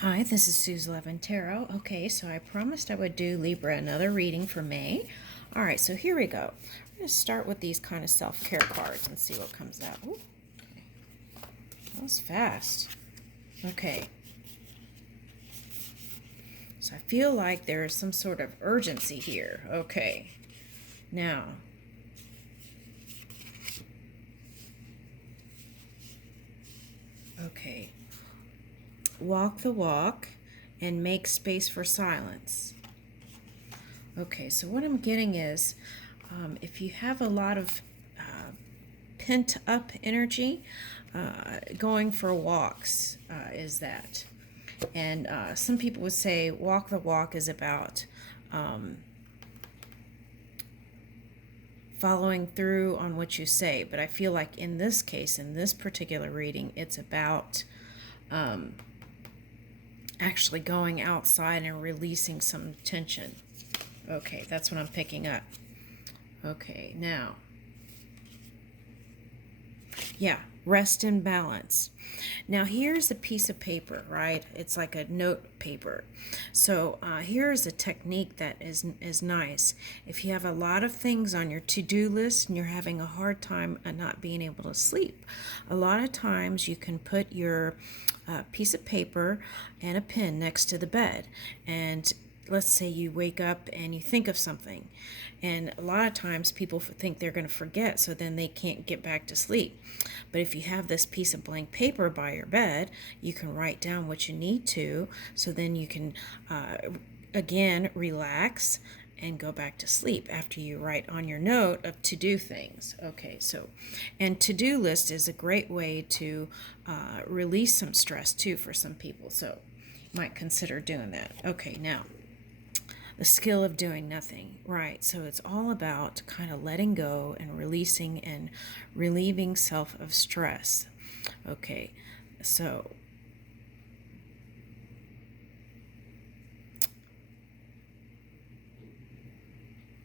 Hi, this is Suze Levin Tarot. Okay, so I promised I would do Libra another reading for May. All right, so here we go. I'm going to start with these kind of self-care cards and see what comes out. Ooh, okay. That was fast. Okay. So I feel like there is some sort of urgency here. Okay. Now, okay. Walk the walk and make space for silence. Okay, so what I'm getting is if you have a lot of pent up energy, going for walks is that. And some people would say walk the walk is about following through on what you say. But I feel like in this case, in this particular reading, it's about actually going outside and releasing some tension. Okay, that's what I'm picking up. Okay, now, yeah, rest and balance. Now here's a piece of paper, right? It's like a note paper. So here's a technique that is nice. If you have a lot of things on your to-do list and you're having a hard time not being able to sleep, a lot of times you can put your piece of paper and a pen next to the bed, and let's say you wake up and you think of something, and a lot of times people think they're going to forget, so then they can't get back to sleep. But if you have this piece of blank paper by your bed, you can write down what you need to, so then you can again relax and go back to sleep after you write on your note of to-do things. Okay, so, and to-do list is a great way to release some stress too for some people, so you might consider doing that. Okay, now the skill of doing nothing, right? So it's all about kind of letting go and releasing and relieving self of stress. Okay, so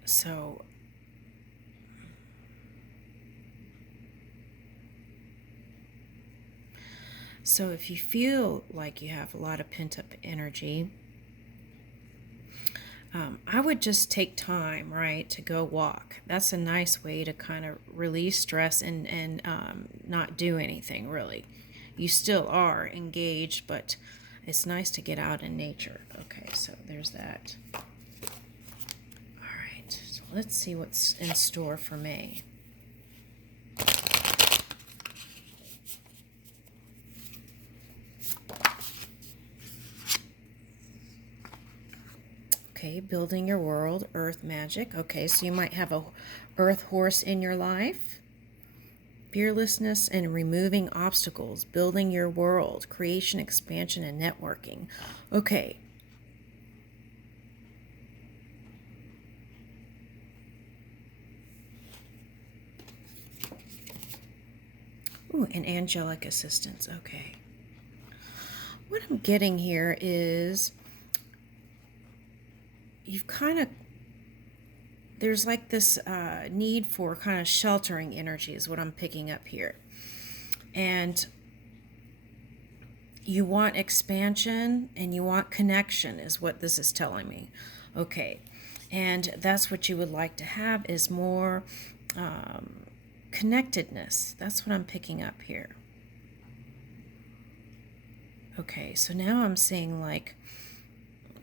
so so if you feel like you have a lot of pent-up energy, I would just take time, right, to go walk. That's a nice way to kind of release stress and not do anything really. You still are engaged, but it's nice to get out in nature. Okay, so there's that. All right, so let's see what's in store for May. Okay, building your world, earth magic. Okay, so you might have a earth horse in your life. Fearlessness and removing obstacles, building your world, creation, expansion, and networking. Okay. Ooh, and angelic assistance. Okay. What I'm getting here is you've kind of, there's like this need for kind of sheltering energy is what I'm picking up here. And you want expansion and you want connection is what this is telling me. Okay. And that's what you would like to have is more connectedness. That's what I'm picking up here. Okay, so now I'm seeing like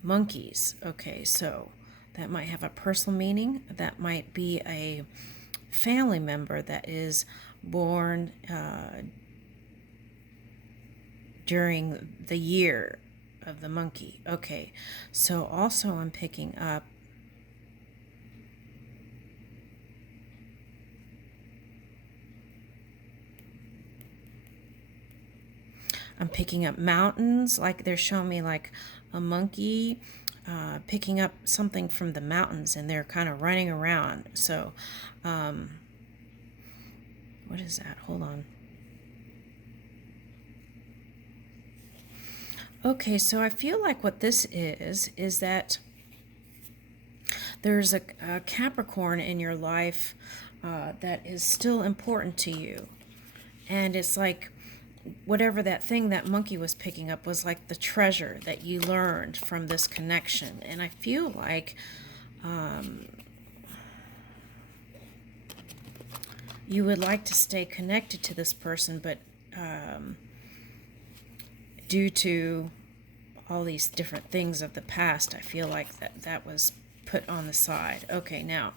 monkeys. Okay, so that might have a personal meaning. That might be a family member that is born during the year of the monkey. Okay, so also I'm picking up mountains, like they're showing me like a monkey picking up something from the mountains and they're kind of running around. So, what is that? Hold on. Okay, so I feel like what this is that there's a Capricorn in your life that is still important to you. And it's like whatever that thing that monkey was picking up was like the treasure that you learned from this connection. And I feel like you would like to stay connected to this person, but due to all these different things of the past, I feel like that was put on the side. Okay, now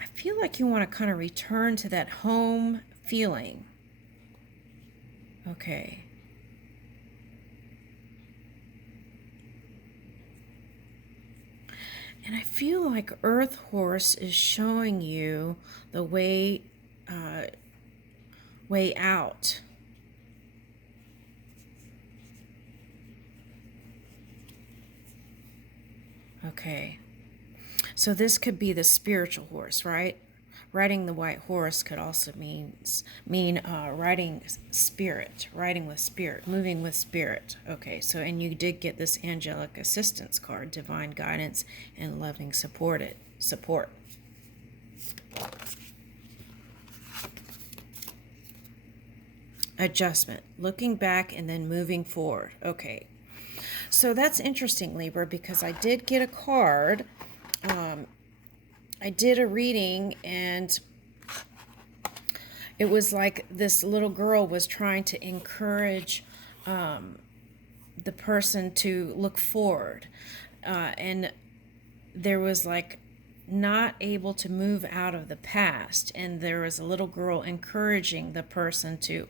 I feel like you want to kind of return to that home feeling. Okay. And I feel like Earth Horse is showing you the way out. Okay. So this could be the spiritual horse, right? Riding the white horse could also mean riding spirit, riding with spirit, moving with spirit. Okay, so and you did get this angelic assistance card, divine guidance and loving support. Adjustment, looking back and then moving forward. Okay, so that's interesting, Libra, because I did get a card. I did a reading, and it was like this little girl was trying to encourage the person to look forward. And there was like not able to move out of the past. And there was a little girl encouraging the person to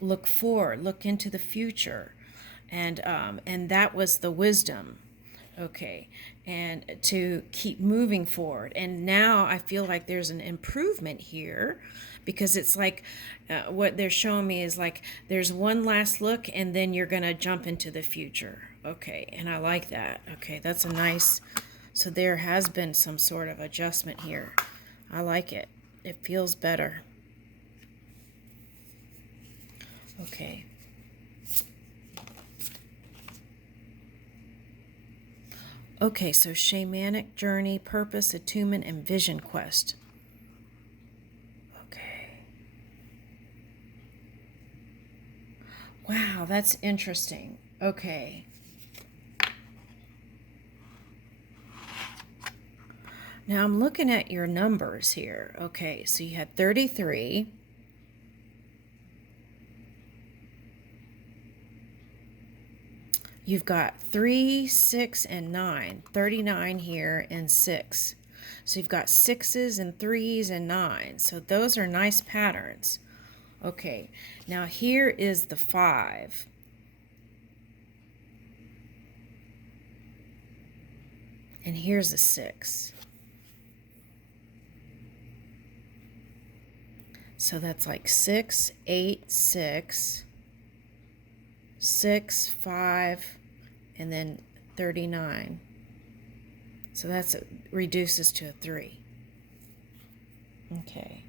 look forward, look into the future. And that was the wisdom. Okay, and to keep moving forward. And now I feel like there's an improvement here, because it's like what they're showing me is like there's one last look and then you're going to jump into the future. Okay, and I like that. Okay, that's a nice, so there has been some sort of adjustment here. I like it. It feels better. Okay. Okay, so shamanic journey, purpose, attunement, and vision quest. Okay. Wow, that's interesting. Okay. Now I'm looking at your numbers here. Okay, so you had 33. You've got 3, 6, and 9. 39 here and 6. So you've got 6s and 3s and 9s. So those are nice patterns. Okay, now here is the 5. And here's a 6. So that's like 6, 8, 6, 6, 5, and then 39. So that's reduces to a 3. Okay.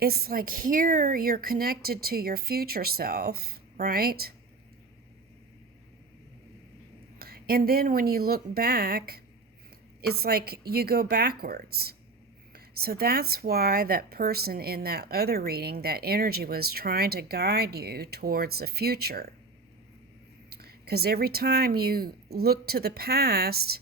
It's like here you're connected to your future self, right? And then when you look back, it's like you go backwards. So that's why that person in that other reading, that energy was trying to guide you towards the future. Because every time you look to the past,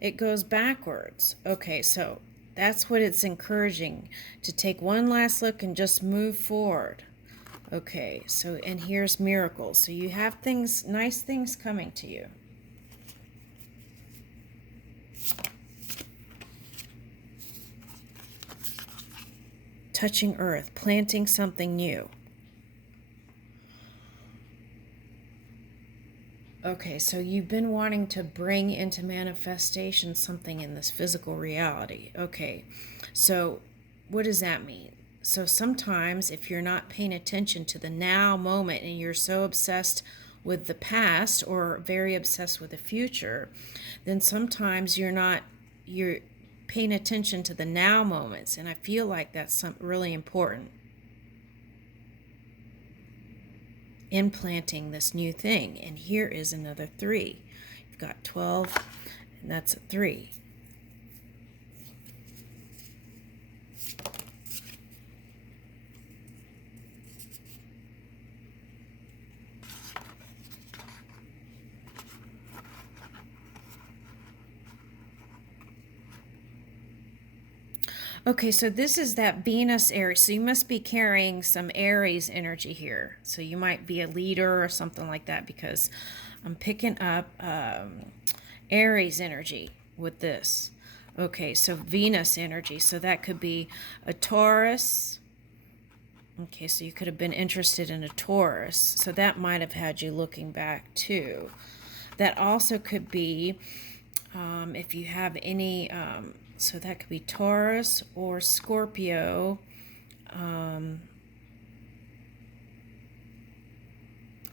it goes backwards. Okay, so that's what it's encouraging, to take one last look and just move forward. Okay, so, and here's miracles. So you have things, nice things coming to you. Touching earth, planting something new. Okay, so you've been wanting to bring into manifestation something in this physical reality. Okay, so what does that mean? So sometimes if you're not paying attention to the now moment and you're so obsessed with the past or very obsessed with the future, then sometimes you're paying attention to the now moments, and I feel like that's really important. Implanting this new thing. And here is another 3. You've got 12, and that's a 3. Okay, so this is that Venus Aries. So you must be carrying some Aries energy here. So you might be a leader or something like that, because I'm picking up Aries energy with this. Okay, so Venus energy. So that could be a Taurus. Okay, so you could have been interested in a Taurus. So that might have had you looking back too. That also could be, if you have any, so that could be Taurus or Scorpio,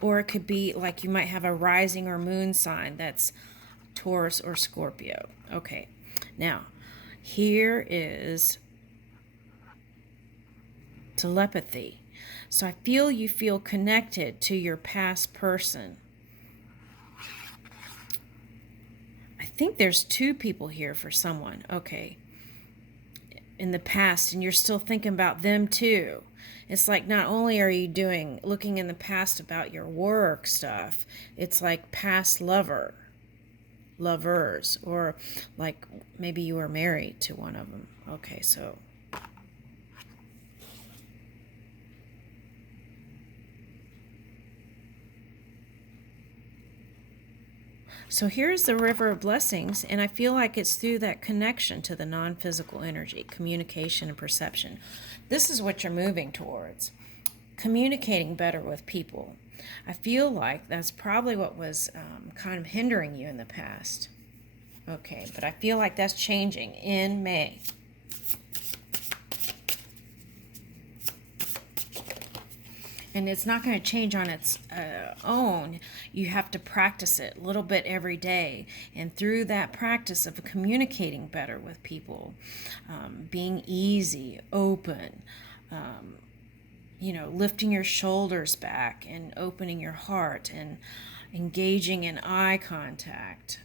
or it could be like you might have a rising or moon sign that's Taurus or Scorpio. Okay, now here is telepathy. So I feel you feel connected to your past person. I think there's 2 people here for someone. Okay. In the past, and you're still thinking about them too. It's like not only are you looking in the past about your work stuff, it's like past lovers, or like maybe you were married to one of them. Okay, So here's the river of blessings, and I feel like it's through that connection to the non-physical energy, communication and perception. This is what you're moving towards, communicating better with people. I feel like that's probably what was kind of hindering you in the past. Okay, but I feel like that's changing in May. And it's not going to change on its own. You have to practice it a little bit every day. And through that practice of communicating better with people, being easy, open, lifting your shoulders back and opening your heart and engaging in eye contact,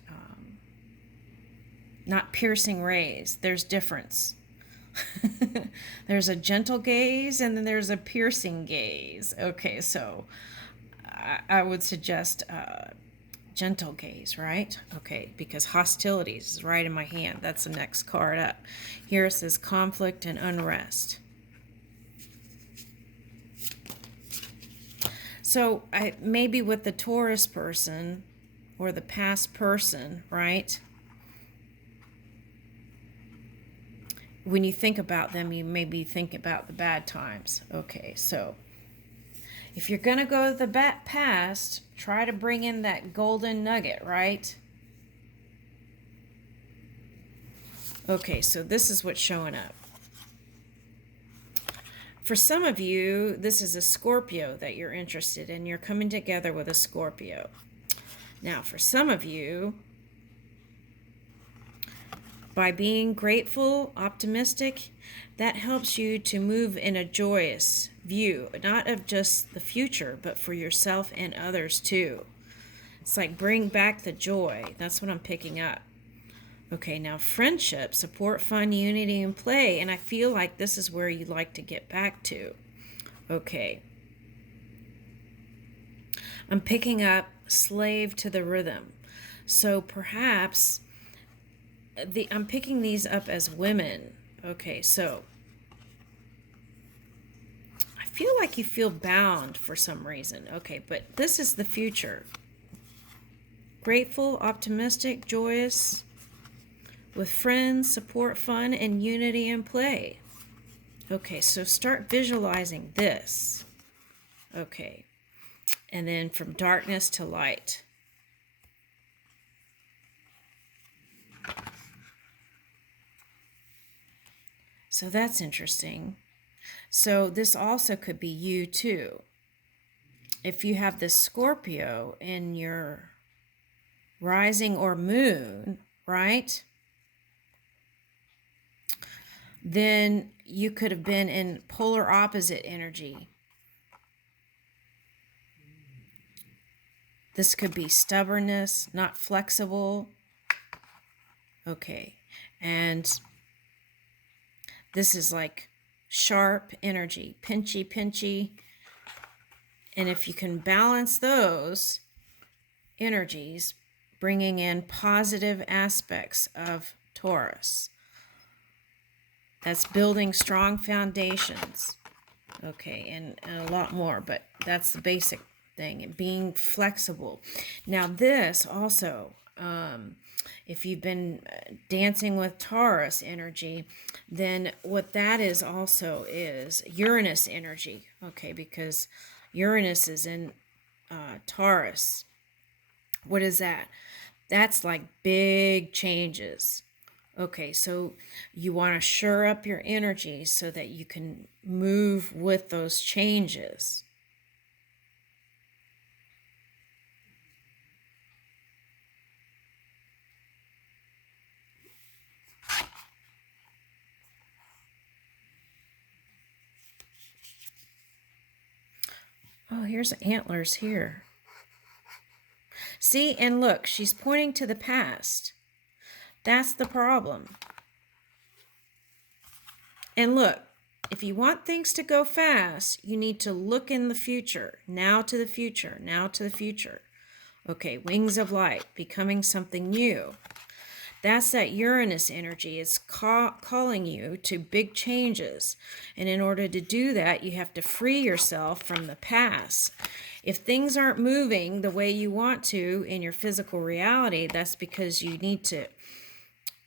not piercing rays. There's difference. There's a gentle gaze and then there's a piercing gaze. Okay, so I would suggest gentle gaze, right? Okay, because hostilities is right in my hand. That's the next card up. Here it says conflict and unrest. So maybe with the Taurus person or the past person, right? When you think about them, you maybe think about the bad times. Okay, so if you're going to go to the past, try to bring in that golden nugget, right? Okay, so this is what's showing up. For some of you, this is a Scorpio that you're interested in. You're coming together with a Scorpio. Now, for some of you, by being grateful, optimistic, that helps you to move in a joyous view, not of just the future, but for yourself and others too. It's like bring back the joy. That's what I'm picking up. Okay, now friendship, support, fun, unity, and play. And I feel like this is where you'd like to get back to. Okay. I'm picking up slave to the rhythm. So perhaps I'm picking these up as women. Okay, so I feel like you feel bound for some reason. Okay, but this is the future. Grateful, optimistic, joyous, with friends, support, fun, and unity and play. Okay, so start visualizing this. Okay, and then from darkness to light. So that's interesting. So this also could be you too. If you have this Scorpio in your rising or moon, right? then you could have been in polar opposite energy. This could be stubbornness, not flexible. Okay, and this is like sharp energy, pinchy, pinchy. And if you can balance those energies, bringing in positive aspects of Taurus, that's building strong foundations. Okay, and a lot more, but that's the basic thing, and being flexible. Now this also, if you've been dancing with Taurus energy, then what that is also is Uranus energy. Okay, because Uranus is in Taurus. What is that? That's like big changes. Okay, so you want to shore up your energy so that you can move with those changes. Oh, here's antlers here. See, and look, she's pointing to the past. That's the problem. And look, if you want things to go fast, you need to look in the future. Now to the future, now to the future. Okay, wings of light, becoming something new. That's that Uranus energy. It's calling you to big changes. And in order to do that, you have to free yourself from the past. If things aren't moving the way you want to in your physical reality, that's because you need to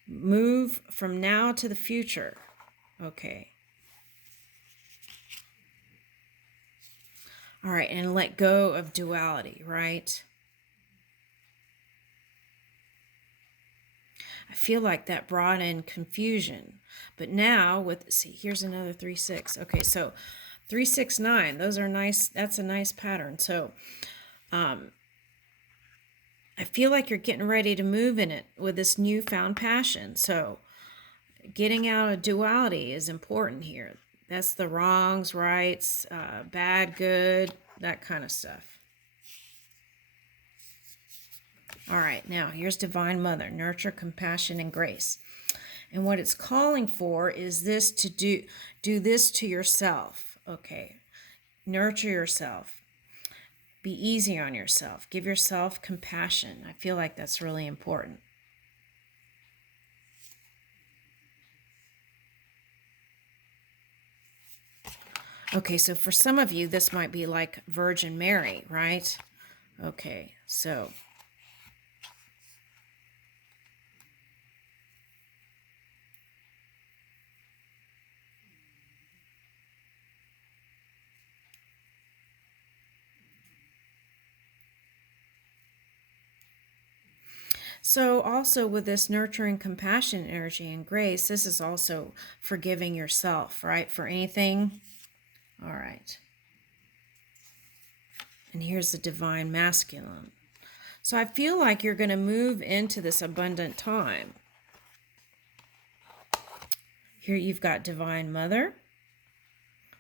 move from now to the future. Okay. All right, and let go of duality, right? I feel like that brought in confusion. But now with, see, here's another 3-6. Okay, so 3-6-9, those are nice. That's a nice pattern. So I feel like you're getting ready to move in it with this newfound passion. So getting out of duality is important here. That's the wrongs, rights, bad, good, that kind of stuff. All right, now here's Divine Mother, nurture, compassion, and grace. And what it's calling for is this to do this to yourself. Okay, nurture yourself. Be easy on yourself. Give yourself compassion. I feel like that's really important. Okay, so for some of you, this might be like Virgin Mary, right? Okay, so also with this nurturing, compassion, energy, and grace, this is also forgiving yourself, right? For anything. All right. And here's the Divine Masculine. So I feel like you're going to move into this abundant time. Here you've got Divine Mother.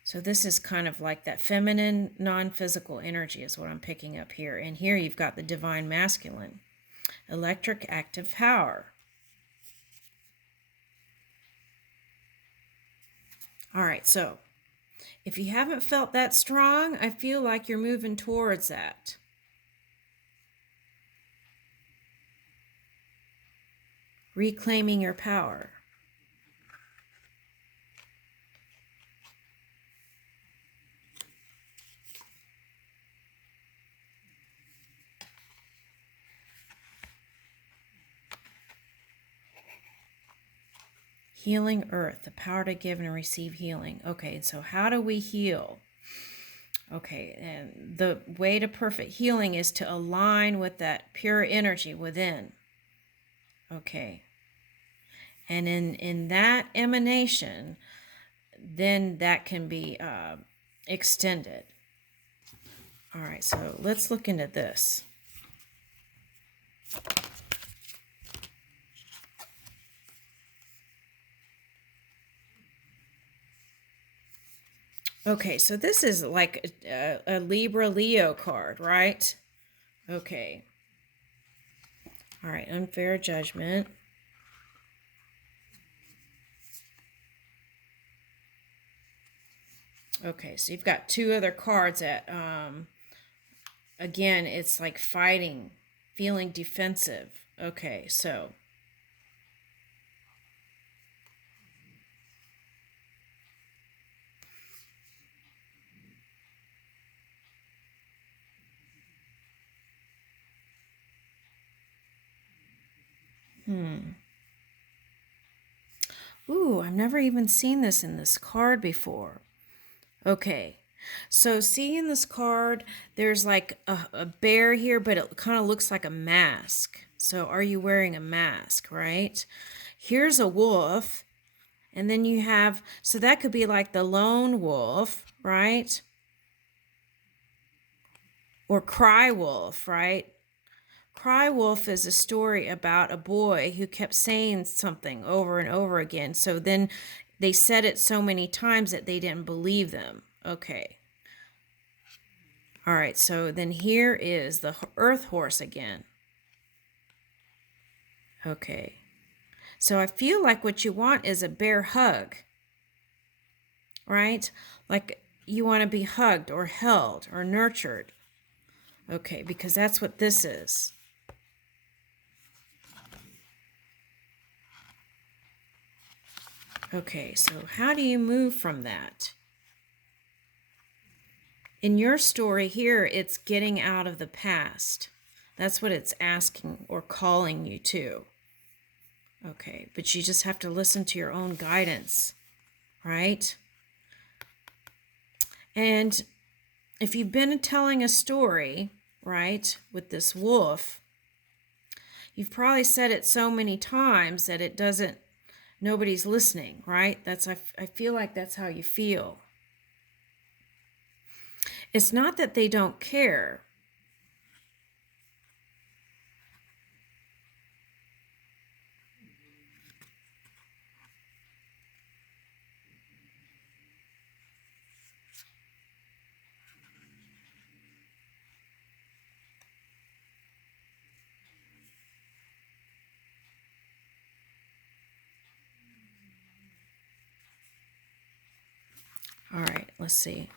So this is kind of like that feminine, non-physical energy is what I'm picking up here. And here you've got the Divine Masculine. Electric active power. All right, so if you haven't felt that strong, I feel like you're moving towards that. Reclaiming your power. Healing earth, the power to give and receive healing. Okay, so how do we heal? Okay, and the way to perfect healing is to align with that pure energy within. Okay. And in that emanation, then that can be extended. All right, so let's look into this. Okay, so this is like a Libra Leo card, right? Okay. All right, unfair judgment. Okay, so you've got two other cards that, again, it's like fighting, feeling defensive. Okay, so. Ooh, I've never even seen this in this card before. Okay, so see in this card, there's like a bear here, but it kind of looks like a mask. So are you wearing a mask, right? Here's a wolf, and then you have, so that could be like the lone wolf, right? Or cry wolf, right? Cry Wolf is a story about a boy who kept saying something over and over again. So then they said it so many times that they didn't believe them. Okay. All right, so then here is the earth horse again. Okay. So I feel like what you want is a bear hug, right? Like you want to be hugged or held or nurtured. Okay, because that's what this is. Okay, so how do you move from that? In your story here, it's getting out of the past. That's what it's asking or calling you to. Okay, but you just have to listen to your own guidance, right? And if you've been telling a story, right, with this wolf, you've probably said it so many times that it doesn't, nobody's listening, right? I feel like that's how you feel. It's not that they don't care. All right, let's see.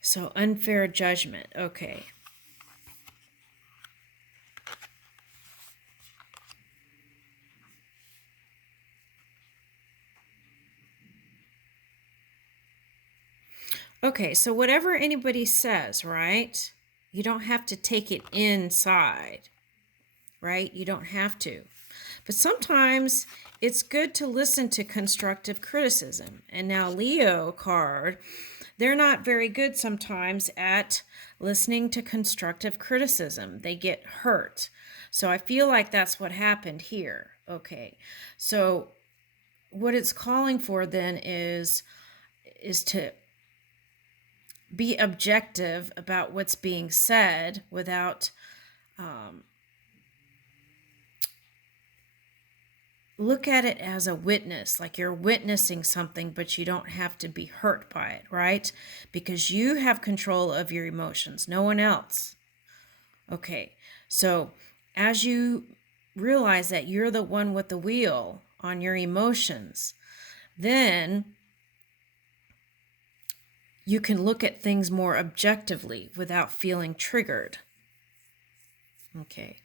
So unfair judgment. Okay. Okay, so whatever anybody says, right? You don't have to take it inside, right? You don't have to. But sometimes it's good to listen to constructive criticism. And now Leo card, they're not very good sometimes at listening to constructive criticism. They get hurt. So I feel like that's what happened here. Okay. So what it's calling for then is to be objective about what's being said without look at it as a witness, like you're witnessing something, but you don't have to be hurt by it, right? Because you have control of your emotions, no one else. Okay, so as you realize that you're the one with the wheel on your emotions, then you can look at things more objectively without feeling triggered. Okay.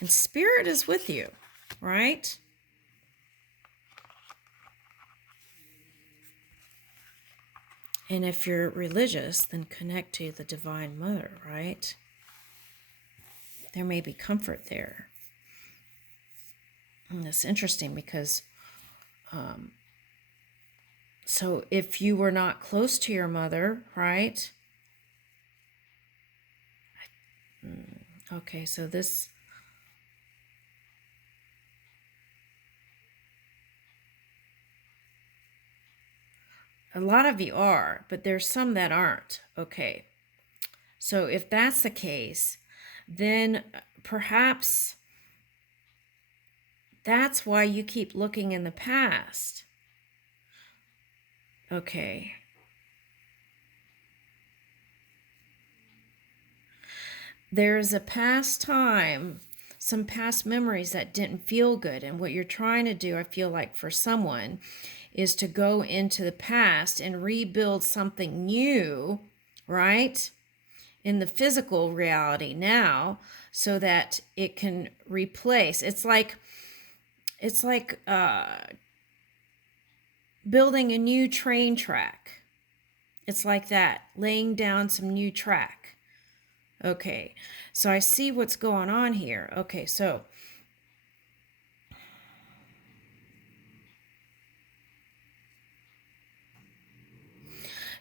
And spirit is with you, right? And if you're religious, then connect to the Divine Mother, right? There may be comfort there. And that's interesting because so if you were not close to your mother, right? Okay, so this, a lot of you are, but there's some that aren't. Okay, so if that's the case, then perhaps That's why you keep looking in the past. Okay. There's a past time, some past memories that didn't feel good. And what you're trying to do, I feel like, for someone is to go into the past and rebuild something new, right? In the physical reality now, so that it can replace. It's like building a new train track. It's like that, laying down some new track. Okay, so I see what's going on here. Okay, so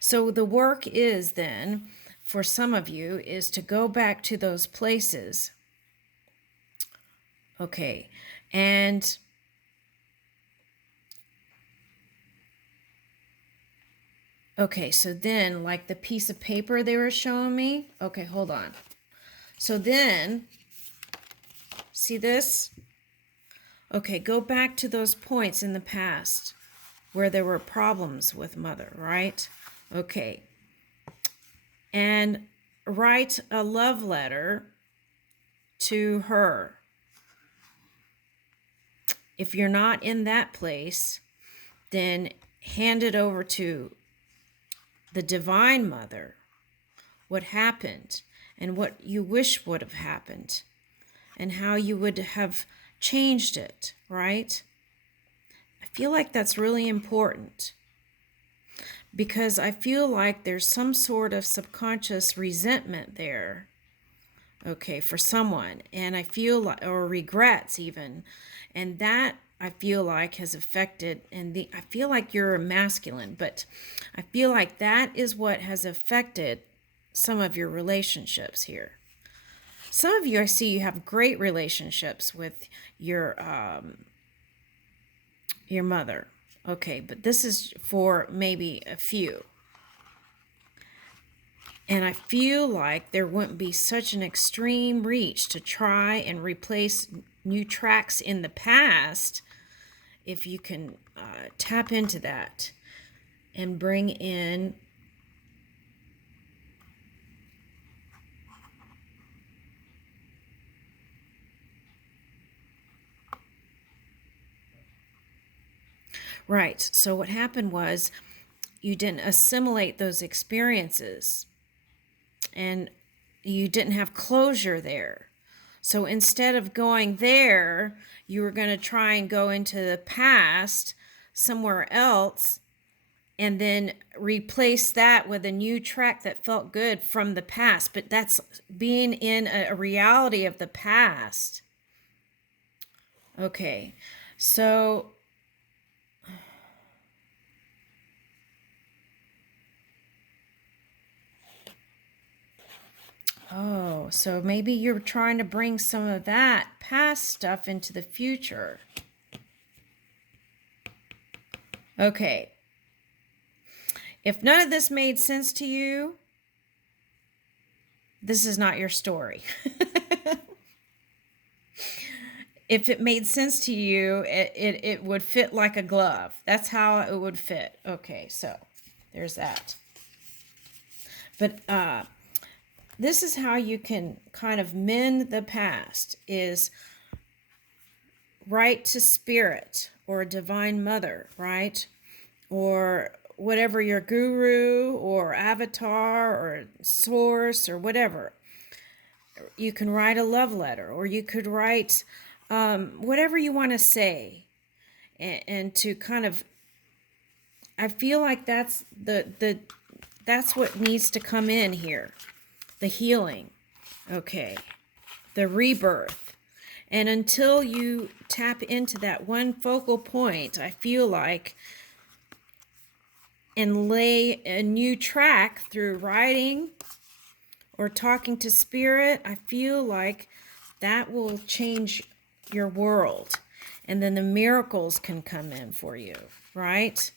the work is then, for some of you, is to go back to those places. Okay, and okay, so then, like the piece of paper they were showing me. Okay, hold on. So then, see this? Okay, go back to those points in the past where there were problems with mother, right? Okay. And write a love letter to her. If you're not in that place, then hand it over to the Divine Mother, what happened and what you wish would have happened and how you would have changed it, right? I feel like that's really important because I feel like there's some sort of subconscious resentment there, okay, for someone, and I feel like, or regrets even, and that I feel like has affected, and I feel like you're a masculine, but I feel like that is what has affected some of your relationships here. Some of you, I see you have great relationships with your mother. Okay, but this is for maybe a few. And I feel like there wouldn't be such an extreme reach to try and replace new tracks in the past if you can tap into that and bring in right. So what happened was you didn't assimilate those experiences and you didn't have closure there. So instead of going there, you were going to try and go into the past somewhere else and then replace that with a new track that felt good from the past. But that's being in a reality of the past. Okay, so oh, so maybe you're trying to bring some of that past stuff into the future. Okay. If none of this made sense to you, this is not your story. If it made sense to you, it would fit like a glove. That's how it would fit. Okay, so there's that. But this is how you can kind of mend the past, is write to Spirit or Divine Mother, right? Or whatever your guru or avatar or source or whatever. You can write a love letter, or you could write whatever you want to say, and to kind of, I feel like that's that's what needs to come in here, the healing, okay, the rebirth. And until you tap into that one focal point, I feel like, and lay a new track through writing or talking to Spirit, I feel like that will change your world. And then the miracles can come in for you, right?